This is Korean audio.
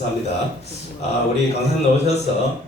감사합니다. 아, 우리 강사님 오셔서